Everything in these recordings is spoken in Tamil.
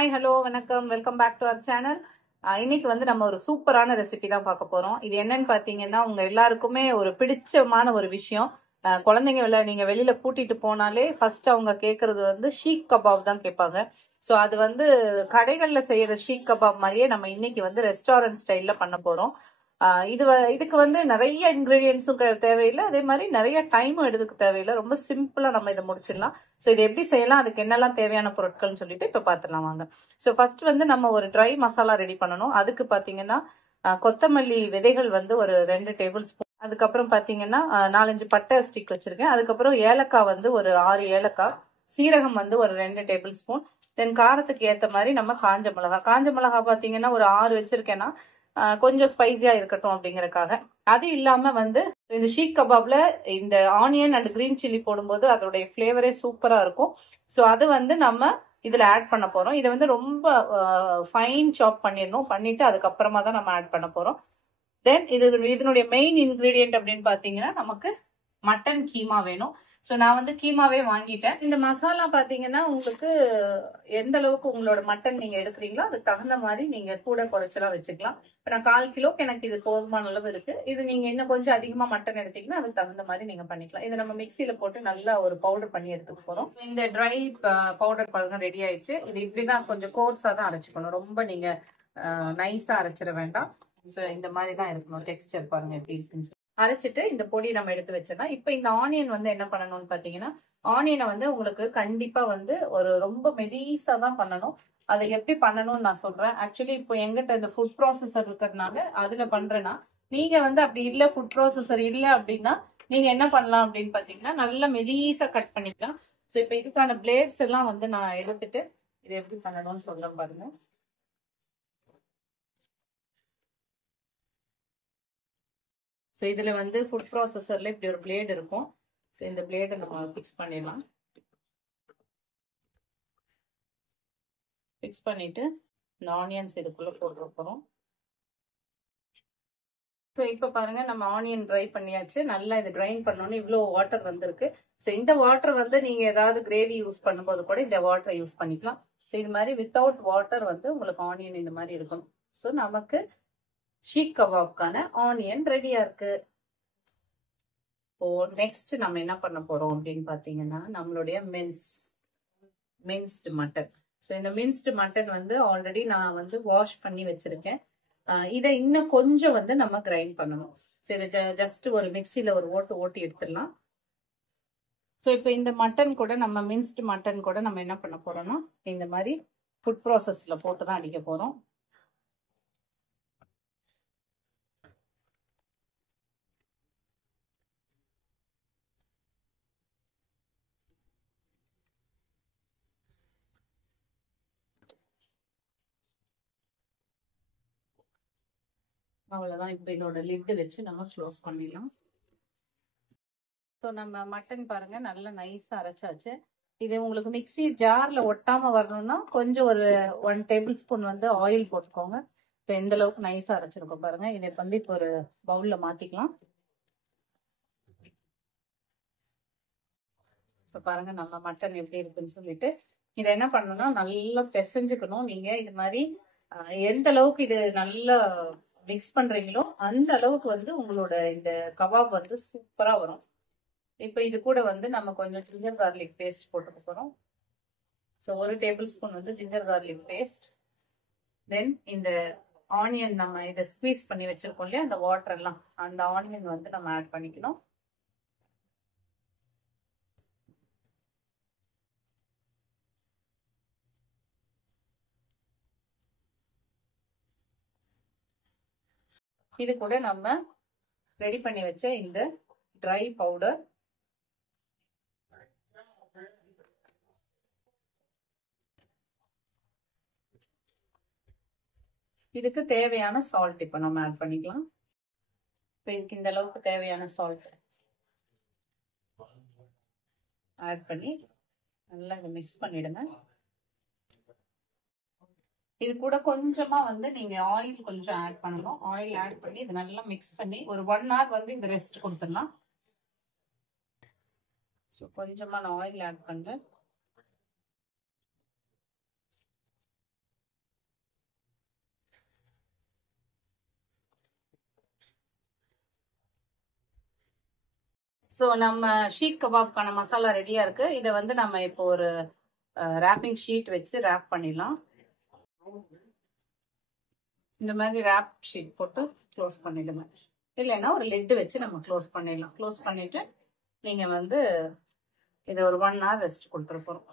ஹாய் ஹலோ வணக்கம் welcome back to our channel. இன்னைக்கு வந்து நம்ம ஒரு சூப்பரான ரெசிபி தான் பார்க்க போறோம். இது என்னன்னு பாத்தீங்கன்னா உங்க எல்லாருக்குமே ஒரு பிடிச்சமான ஒரு விஷயம். குழந்தைங்க நீங்க வெளியில கூட்டிட்டு போனாலே ஃபர்ஸ்ட் அவங்க கேக்குறது வந்து ஷீக் கபாப் தான் கேட்பாங்க. ஸோ அது வந்து கடைகள்ல செய்யற ஷீக் கபாப் மாதிரியே நம்ம இன்னைக்கு வந்து ரெஸ்டாரண்ட் ஸ்டைல்ல பண்ண போறோம். இதுக்கு வந்து நிறைய இன்கிரீடியன்ஸும் தேவையில்லை, அதே மாதிரி நிறைய டைமும் எடுத்துக்க தேவையில்லை. ரொம்ப சிம்பிளா நம்ம இதை முடிச்சிடலாம். ஸோ இது எப்படி செய்யலாம், அதுக்கு என்னெல்லாம் தேவையான பொருட்கள்னு சொல்லிட்டு இப்ப பாத்துலாம் வாங்க. ஸோ ஃபர்ஸ்ட் வந்து நம்ம ஒரு ட்ரை மசாலா ரெடி பண்ணணும். அதுக்கு பாத்தீங்கன்னா கொத்தமல்லி விதைகள் வந்து ஒரு 2 டேபிள் ஸ்பூன், அதுக்கப்புறம் பாத்தீங்கன்னா 4-5 பட்டை ஸ்டிக் வச்சிருக்கேன். அதுக்கப்புறம் ஏலக்காய் வந்து ஒரு 6 ஏலக்காய், சீரகம் வந்து ஒரு 2 டேபிள் ஸ்பூன், தென் காரத்துக்கு ஏத்த மாதிரி நம்ம காஞ்ச மிளகா பாத்தீங்கன்னா ஒரு 6 வச்சிருக்கேன்னா கொஞ்சம் ஸ்பைசியா இருக்கட்டும் அப்படிங்கறக்காக. அது இல்லாம வந்து இந்த ஷீக் கபாப்ல இந்த ஆனியன் அண்ட் கிரீன் சில்லி போடும்போது அதோடைய ஃபிளேவரே சூப்பரா இருக்கும். ஸோ அது வந்து நம்ம இதுல ஆட் பண்ண போறோம். இதை வந்து ரொம்ப ஃபைன் சாப் பண்ணிட்டு அதுக்கப்புறமா தான் நம்ம ஆட் பண்ண போறோம். தென் இதனுடைய மெயின் இன்கிரீடியன்ட் அப்படின்னு பாத்தீங்கன்னா நமக்கு மட்டன் கீமா வேணும். ஸோ நான் வந்து கீமாவே வாங்கிட்டேன். இந்த மசாலா பாத்தீங்கன்னா உங்களுக்கு எந்த அளவுக்கு உங்களோட மட்டன் நீங்க எடுக்கிறீங்களோ அதுக்கு தகுந்த மாதிரி நீங்க கூட குறைச்சலாம் வச்சுக்கலாம். இப்ப நான் 1/4 கிலோக்கு எனக்கு இது போதுமான அளவு இருக்கு. இது நீங்க இன்னும் கொஞ்சம் அதிகமா மட்டன் எடுத்தீங்கன்னா அதுக்கு தகுந்த மாதிரி நீங்க பண்ணிக்கலாம். இதை நம்ம மிக்சியில போட்டு நல்லா ஒரு பவுடர் பண்ணி எடுத்துக்க போறோம். இந்த ட்ரை பவுடர் பாருங்க ரெடி ஆயிடுச்சு. இது இப்படிதான் கொஞ்சம் கோர்ஸா தான் அரைச்சுக்கணும், ரொம்ப நீங்க நைஸா அரைச்சிட வேண்டாம். ஸோ இந்த மாதிரி தான் இருக்கணும். டெக்ஸ்டர் பாருங்க எப்படி இருக்குன்னு அரைச்சிட்டு இந்த பொடி நம்ம எடுத்து வச்சிடலாம். இப்ப இந்த ஆனியன் வந்து என்ன பண்ணணும்னு பாத்தீங்கன்னா, ஆனியனை வந்து உங்களுக்கு கண்டிப்பா வந்து ஒரு ரொம்ப மெலிசா தான் பண்ணணும். அதை எப்படி பண்ணணும்னு நான் சொல்றேன். ஆக்சுவலி இப்போ எங்கிட்ட இந்த ஃபுட் ப்ராசஸர் இருக்கிறதுனால அதுல பண்றேன்னா, நீங்க வந்து அப்படி இல்ல ஃபுட் ப்ராசஸர் இல்ல அப்படின்னா நீங்க என்ன பண்ணலாம் அப்படின்னு பாத்தீங்கன்னா நல்லா மெலிசா கட் பண்ணிக்கலாம். ஸோ இப்ப இதுக்கான பிளேட்ஸ் எல்லாம் வந்து நான் எடுத்துட்டு இது எப்படி பண்ணணும்னு சொல்றேன் பாருங்க. ஸோ இதுல வந்து ஃபுட் ப்ராசஸர்ல இப்படி ஒரு பிளேட் இருக்கும். ஸோ இந்த பிளேடை நம்ம ஃபிக்ஸ் பண்ணிடலாம். ஃபிக்ஸ் பண்ணிட்டு இந்த ஆனியன்ஸ் இதுக்குள்ள போட்டு போறோம். ஸோ இப்போ பாருங்க நம்ம ஆனியன் ட்ரை பண்ணியாச்சு. நல்லா இது ட்ரைன் பண்ணோன்னு இவ்வளோ வாட்டர் வந்திருக்கு. ஸோ இந்த வாட்டர் வந்து நீங்க ஏதாவது கிரேவி யூஸ் பண்ணும்போது கூட இந்த வாட்டரை யூஸ் பண்ணிக்கலாம். ஸோ இது மாதிரி வித்தவுட் வாட்டர் வந்து உங்களுக்கு ஆனியன் இந்த மாதிரி இருக்கணும். ஸோ நமக்கு ஷீக் கபாப்கான ஆனியன் ரெடியா இருக்கு. இப்போ நெக்ஸ்ட் நம்ம என்ன பண்ண போறோம் அப்படின்னு பாத்தீங்கன்னா நம்மளுடைய மின்ஸ்டு மட்டன். ஸோ இந்த மின்ஸ்டு மட்டன் வந்து ஆல்ரெடி நான் வந்து வாஷ் பண்ணி வச்சிருக்கேன். இதை இன்னும் கொஞ்சம் வந்து நம்ம கிரைண்ட் பண்ணணும். ஸோ இதை ஜஸ்ட் ஒரு மிக்சியில ஒரு ஓட்டி எடுத்துடலாம். ஸோ இப்போ இந்த மட்டன் கூட நம்ம மின்ஸ்டு மட்டன் கூட நம்ம என்ன பண்ண போறோம்னா இந்த மாதிரி ஃபுட் ப்ராசஸ்ல போட்டு தான் அடிக்க போறோம். அவ்வளவுதான். இப்போ இதோட லிட் வச்சு நம்ம க்ளோஸ் பண்ணிடலாம். ஸோ நம்ம மட்டன் பாருங்க நல்லா நைஸா அரைச்சாச்சு. இது உங்களுக்கு மிக்சி ஜார்ல ஒட்டாம வரணும்னா கொஞ்சம் ஒரு 1 டேபிள் ஸ்பூன் வந்து ஆயில் போட்டுக்கோங்க. இப்போ எந்த அளவுக்கு நைஸா அரைச்சிருக்கோம் பாருங்க. இதை வந்து இப்போ ஒரு பவுல்ல மாத்திக்கலாம். இப்போ பாருங்க நம்ம மட்டன் எப்படி இருக்குன்னு சொல்லிட்டு இதை என்ன பண்ணணும்னா நல்லா பிசைஞ்சுக்கணும். நீங்க இது மாதிரி எந்த அளவுக்கு இது நல்லா மிக்ஸ் பண்றீங்களோ அந்த அளவுக்கு வந்து உங்களோட இந்த கபாப் வந்து சூப்பரா வரும். இப்போ இது கூட வந்து நம்ம கொஞ்சம் ஜிஞ்சர் கார்லிக் பேஸ்ட் போட்டுக்க போறோம். ஸோ 1 டேபிள் ஸ்பூன் வந்து ஜிஞ்சர் கார்லிக் பேஸ்ட். தென் இந்த ஆனியன் நம்ம இதை ஸ்குவீஸ் பண்ணி வச்சிருக்கோம் இல்லையா அந்த வாட்டர் எல்லாம், அந்த ஆனியன் வந்து நம்ம ஆட் பண்ணிக்கணும். இது கூட நம்ம ரெடி பண்ணி வச்ச இந்த ட்ரை பவுடர், இதுக்கு தேவையான சால்ட் இப்ப நம்ம ஆட் பண்ணிக்கலாம். இப்போ இதுக்கு இந்த அளவுக்கு தேவையான சால்ட் ஆட் பண்ணி நல்லா இதை மிக்ஸ் பண்ணிடுங்க. இது கூட கொஞ்சமா வந்து நீங்க ஆயில் கொஞ்சம் ஆட் பண்ணணும். ஆயில் ஆட் பண்ணி இது நல்லா மிக்ஸ் பண்ணி ஒரு 1 hour வந்து இந்த ரெஸ்ட் கொடுத்துடலாம். ஸோ கொஞ்சமா நான் ஆயில் ஆட் பண்றேன். ஸோ நம்ம ஷீக் கபாப்க்கான மசாலா ரெடியா இருக்கு. இதை வந்து நம்ம இப்போ ஒரு ரேப்பிங் ஷீட் வச்சு ரேப் பண்ணிடலாம். இந்த மாதிரி ரேப் ஷீட் போட்டு க்ளோஸ் பண்ணிடுங்க. இல்லைன்னா ஒரு லிட் வச்சு நம்ம க்ளோஸ் பண்ணிடலாம். க்ளோஸ் பண்ணிட்டு நீங்க வந்து இதை ஒரு 1 hour ரெஸ்ட் கொடுத்துட போறோம்.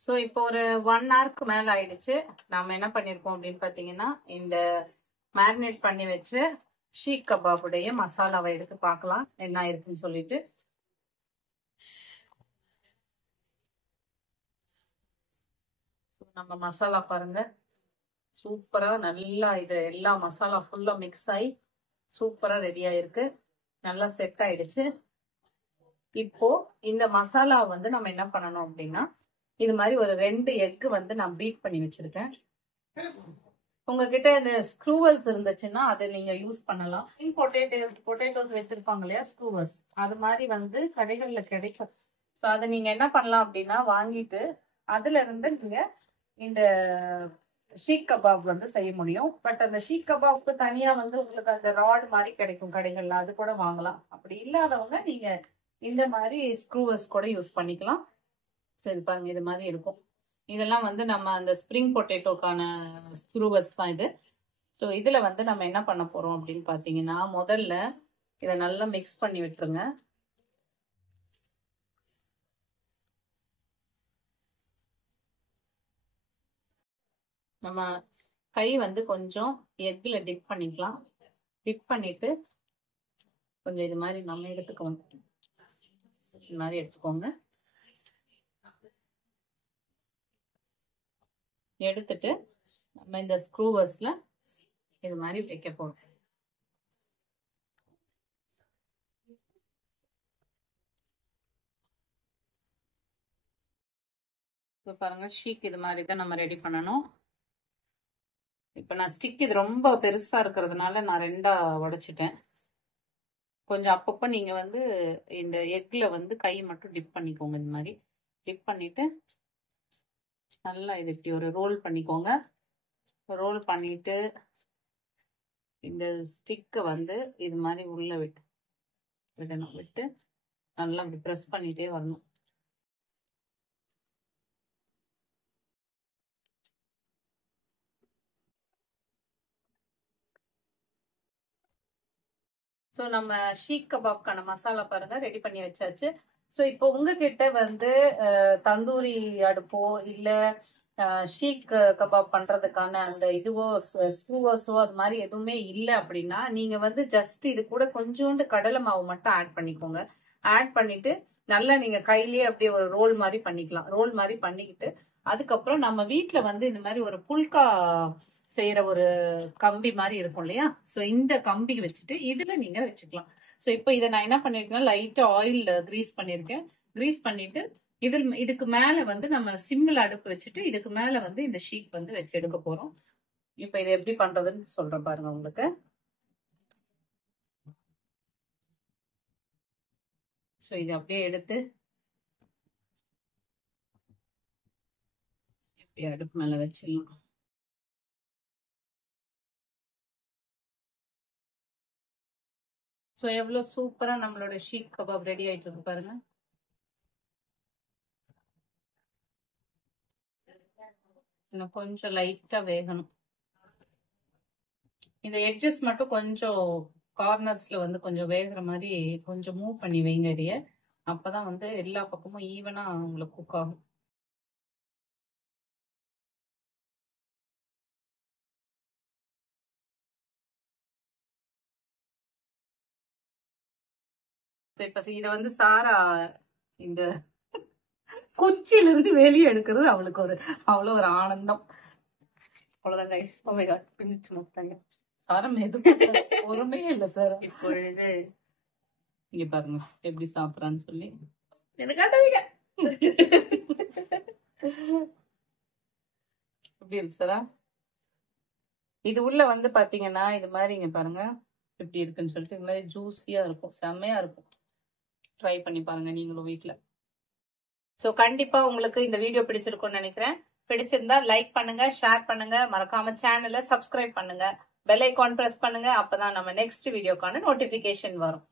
ஸோ இப்போ ஒரு 1 hourக்கு மேல ஆயிடுச்சு. நாம என்ன பண்ணிருக்கோம் அப்படின்னு பாத்தீங்கன்னா, இந்த மேரினேட் பண்ணி வச்சு ஷீக் கபாபுடைய மசாலாவை எடுத்து பார்க்கலாம் என்ன ஆயிருக்குன்னு சொல்லிட்டு. நம்ம மசாலா பாருங்க, சூப்பரா நல்லா இது எல்லா மசாலா ஃபுல்லா மிக்ஸ் ஆகி சூப்பரா ரெடி ஆயிருக்கு. நல்லா செட் ஆயிடுச்சு. இப்போ இந்த மசாலா வந்து நம்ம என்ன பண்ணணும் அப்படின்னா, இது மாதிரி ஒரு 2 எக் வந்து நான் பீட் பண்ணி வச்சிருக்கேன். உங்ககிட்ட இந்த ஸ்க்ரூவர்ஸ் இருந்துச்சுன்னா அதை நீங்க யூஸ் பண்ணலாம். பொட்டேட்டோஸ் வச்சிருப்பாங்க இல்லையா, ஸ்க்ரூவர்ஸ், அது மாதிரி வந்து கடைகள்ல கிடைக்கும். ஸோ அதை நீங்க என்ன பண்ணலாம் அப்படின்னா வாங்கிட்டு அதுல இருந்து நீங்க இந்த ஷீக் கபாப் வந்து செய்ய முடியும். பட் அந்த ஷீக் கபாப்க்கு தனியா வந்து உங்களுக்கு அந்த ராட் மாதிரி கிடைக்கும் கடைகள்ல, அது கூட வாங்கலாம். அப்படி இல்லாதவங்க நீங்க இந்த மாதிரி ஸ்க்ரூவர்ஸ் கூட யூஸ் பண்ணிக்கலாம். சரி பாருங்க, இது மாதிரி இருக்கும். இதெல்லாம் வந்து நம்ம அந்த ஸ்ப்ரிங் பொட்டேட்டோக்கான ஸ்க்ரூவர்ஸ் தான் இது. ஸோ இதுல வந்து நம்ம என்ன பண்ண போறோம் அப்படின்னு பாத்தீங்கன்னா, முதல்ல இதை நல்லா மிக்ஸ் பண்ணி விட்டுருங்க. நம்ம கை வந்து கொஞ்சம் எக்ல டிப் பண்ணிக்கலாம். டிப் பண்ணிட்டு கொஞ்சம் இது மாதிரி நம்ம எடுத்துக்கோங்க. இது மாதிரி எடுத்துக்கோங்க. எடுத்துட்டு நம்ம இந்த ஸ்க்ரூவர்ஸ்ல இது மாதிரி வைக்க போறோம். இப்போ பாருங்க, ஷீக் இது மாதிரி தான் நம்ம ரெடி பண்ணணும். இப்போ நான் ஸ்டிக் இது ரொம்ப பெருசா இருக்கிறதுனால நான் 2ஆ உடைச்சிட்டேன். கொஞ்சம் அப்பப்போ நீங்க வந்து இந்த எக்ல வந்து கை மட்டும் டிப் பண்ணிக்கோங்க. இந்த மாதிரி டிப் பண்ணிட்டு நல்லா இது இப்படி ஒரு ரோல் பண்ணிக்கோங்க. ரோல் பண்ணிட்டு இந்த ஸ்டிக்கை வந்து இது மாதிரி உள்ள விடணும். விட்டு நல்லா இப்படி ப்ரெஸ் பண்ணிட்டே வரணும். ஸோ நம்ம ஷீக் கபாப்க்கான மசாலா பாருங்க ரெடி பண்ணி வச்சாச்சு. ஸோ இப்போ உங்ககிட்ட வந்து தந்தூரி அடுப்போ இல்ல ஷீக் கபாப் பண்றதுக்கான அந்த இதுவோ ஸ்க்ரூவர்ஸோ அது மாதிரி எதுவுமே இல்லை அப்படின்னா, நீங்க வந்து ஜஸ்ட் இது கூட கொஞ்சோண்டு கடலை மாவு மட்டும் ஆட் பண்ணிக்கோங்க. ஆட் பண்ணிட்டு நல்லா நீங்க கையிலேயே அப்படியே ஒரு ரோல் மாதிரி பண்ணிக்கலாம். ரோல் மாதிரி பண்ணிக்கிட்டு அதுக்கப்புறம் நம்ம வீட்டுல வந்து இந்த மாதிரி ஒரு புல்கா செய்யற ஒரு கம்பி மாதிரி இருக்கும் இல்லையா, ஸோ இந்த கம்பி வச்சுட்டு இதுல நீங்க வச்சுக்கலாம். ஸோ இப்போ இதை நான் என்ன பண்ணிருக்கேன்னா லைட்டா ஆயில் கிரீஸ் பண்ணிருக்கேன். கிரீஸ் பண்ணிட்டு இதுக்கு மேல வந்து நம்ம சிம்மில் அடுப்பு வச்சுட்டு இதுக்கு மேல வந்து இந்த ஷீட் வந்து வச்சு எடுக்க போறோம். இப்போ இதை எப்படி பண்றதுன்னு சொல்றேன் பாருங்க உங்களுக்கு. ஸோ இதை அப்படியே எடுத்து இப்படி அடுப்பு மேல வச்சிடலாம். ஸோ எவ்வளவு சூப்பரா நம்மளோட ஷீக் கபாப் ரெடி ஆயிட்டு இருக்கு பாருங்க. இன்னும் கொஞ்சம் லைட்டா வேகணும். இந்த எட்ஜஸ் மட்டும் கொஞ்சம் கார்னர்ஸ்ல வந்து கொஞ்சம் வேகிற மாதிரி கொஞ்சம் மூவ் பண்ணி வைங்க இதைய. அப்பதான் வந்து எல்லா பக்கமும் ஈவனா உங்களுக்கு குக் ஆகும். இப்ப இத வந்து சாரா இந்த குச்சியில இருந்து வெளியே எடுக்கிறது அவளுக்கு ஒரு அவ்வளவு ஒரு ஆனந்தம். அவ்வளவுதான் கைஸ். ஓ மை காட், பிஞ்சிச்சு மொத்தங்க. சாரம் எதுவும் பொறுமையே இல்லை சார். இப்பொழுது இங்க பாருங்க எப்படி சாப்பிடறான்னு சொல்லி எனக்கு காட்டாதீங்க. எப்படி இருக்கு சாரா? இது உள்ள வந்து பாத்தீங்கன்னா இது மாதிரி இங்க பாருங்க எப்படி இருக்குன்னு சொல்லிட்டு இது மாதிரி ஜூஸியா இருக்கும், செம்மையா இருக்கும். ட்ரை பண்ணி பாருங்க நீங்களும் வீட்டுல. சோ கண்டிப்பா உங்களுக்கு இந்த வீடியோ பிடிச்சிருக்கும்னு நினைக்கிறேன். பிடிச்சிருந்தா லைக் பண்ணுங்க, ஷேர் பண்ணுங்க, மறக்காம சேனலை சப்ஸ்கிரைப் பண்ணுங்க. பெல் ஐகான் பிரஸ் பண்ணுங்க. அப்பதான் நம்ம நெக்ஸ்ட் வீடியோக்கான நோட்டிபிகேஷன் வரும்.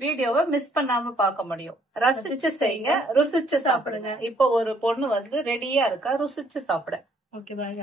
வீடியோவை மிஸ் பண்ணாம பார்க்க முடியும். ரசிச்சு செய்யுங்க, ருசிச்சு சாப்பிடுங்க. இப்போ ஒரு பொண்ணு வந்து ரெடியா இருக்கா ருசிச்சு சாப்பிட. ஓகே, பாய்.